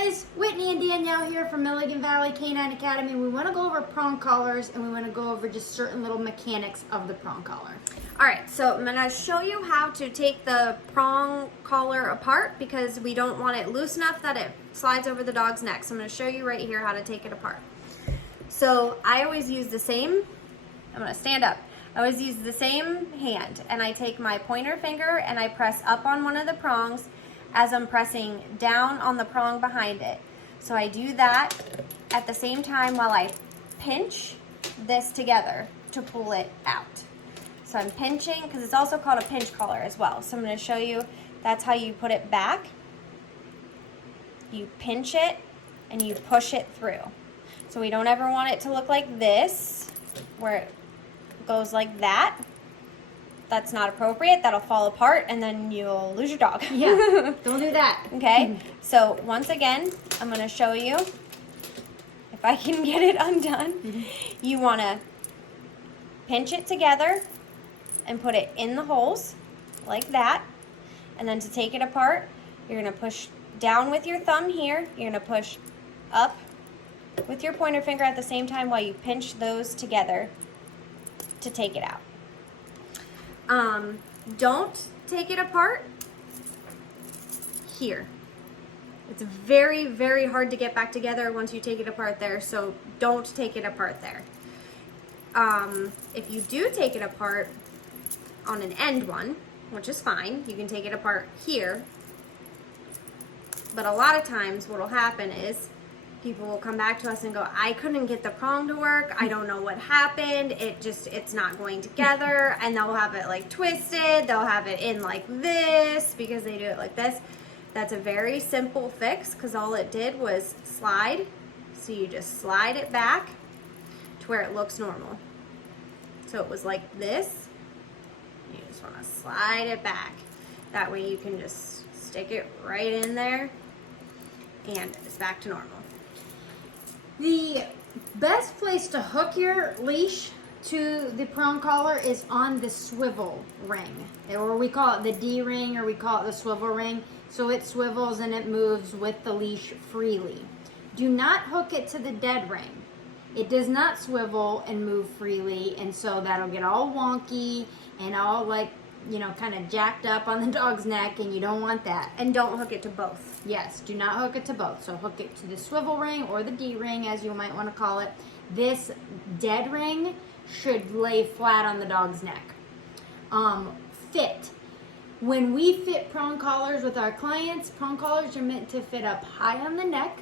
guys, Whitney and Danielle here from Milligan Valley Canine Academy. We want to go over prong collars and we want to go over just certain little mechanics of the prong collar. Alright, so I'm going to show you how to take the prong collar apart because we don't want it loose enough that it slides over the dog's neck. So I'm going to show you right here how to take it apart. So I always use the same, I'm going to stand up. I always use the same hand, and I take my pointer finger and I press up on one of the prongs as I'm pressing down on the prong behind it. So I do that at the same time while I pinch this together to pull it out. So I'm pinching, because it's also called a pinch collar as well. So I'm going to show you, that's how you put it back. You pinch it and you push it through. So we don't ever want it to look like this, where it goes like that. That's not appropriate. That'll fall apart and then you'll lose your dog. Yeah, don't do that. Okay, so once again, I'm going to show you, if I can get it undone, you want to pinch it together and put it in the holes like that. And then to take it apart, you're going to push down with your thumb here. You're going to push up with your pointer finger at the same time while you pinch those together to take it out. Don't take it apart here. It's very, very hard to get back together once you take it apart there, so don't take it apart there. If you do take it apart on an end one, which is fine, you can take it apart here, but a lot of times what will happen is people will come back to us and go, I couldn't get the prong to work. I don't know what happened. It's not going together. And they'll have it like twisted. They'll have it in like this because they do it like this. That's a very simple fix because all it did was slide. So you just slide it back to where it looks normal. So it was like this. You just want to slide it back. That way you can just stick it right in there and it's back to normal. The best place to hook your leash to the prong collar is on the swivel ring, or we call it the D ring, or we call it the swivel ring. So it swivels and it moves with the leash freely. Do not hook it to the dead ring. It does not swivel and move freely, and so that'll get all wonky and all like, you know, kind of jacked up on the dog's neck, and you don't want that. And don't hook it to both. Yes, do not hook it to both. So hook it to the swivel ring or the D ring, as you might want to call it. This dead ring should lay flat on the dog's neck. Fit. When we fit prong collars with our clients, prong collars are meant to fit up high on the neck,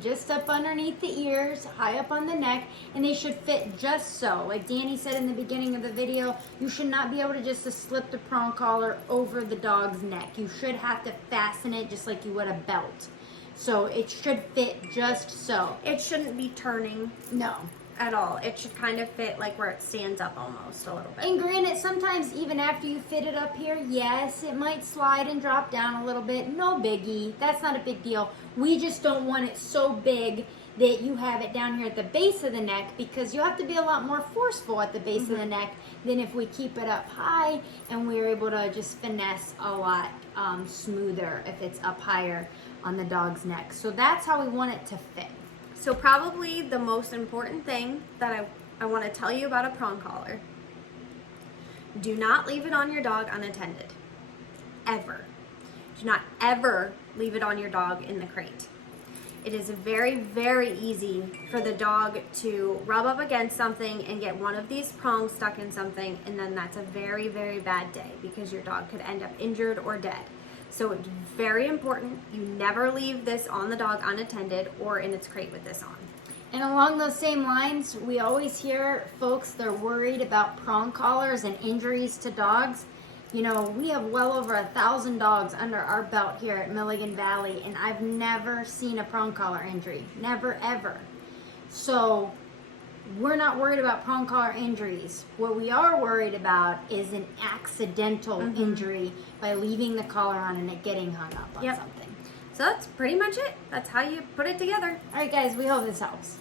just up underneath the ears, high up on the neck, and they should fit just so. Like Danny said in the beginning of the video, you should not be able to just slip the prong collar over the dog's neck. You should have to fasten it just like you would a belt. So it should fit just so. It shouldn't be turning. No. At all. It should kind of fit like where it stands up almost a little bit. And granted, sometimes even after you fit it up here, yes, it might slide and drop down a little bit. No biggie. That's not a big deal. We just don't want it so big that you have it down here at the base of the neck, because you have to be a lot more forceful at the base of the neck than if we keep it up high and we're able to just finesse a lot smoother if it's up higher on the dog's neck. So that's how we want it to fit. So probably the most important thing that I want to tell you about a prong collar: do not leave it on your dog unattended. Ever. Do not ever leave it on your dog in the crate. It is very, very easy for the dog to rub up against something and get one of these prongs stuck in something, and then that's a very, very bad day because your dog could end up injured or dead. So it's very important you never leave this on the dog unattended or in its crate with this on. And along those same lines, we always hear folks, they're worried about prong collars and injuries to dogs. You know, we have well over 1,000 dogs under our belt here at Milligan Valley, and I've never seen a prong collar injury. Never, ever. So we're not worried about prong collar injuries. What we are worried about is an accidental injury by leaving the collar on and it getting hung up on something. So that's pretty much it. That's how you put it together. All right, guys, we hope this helps.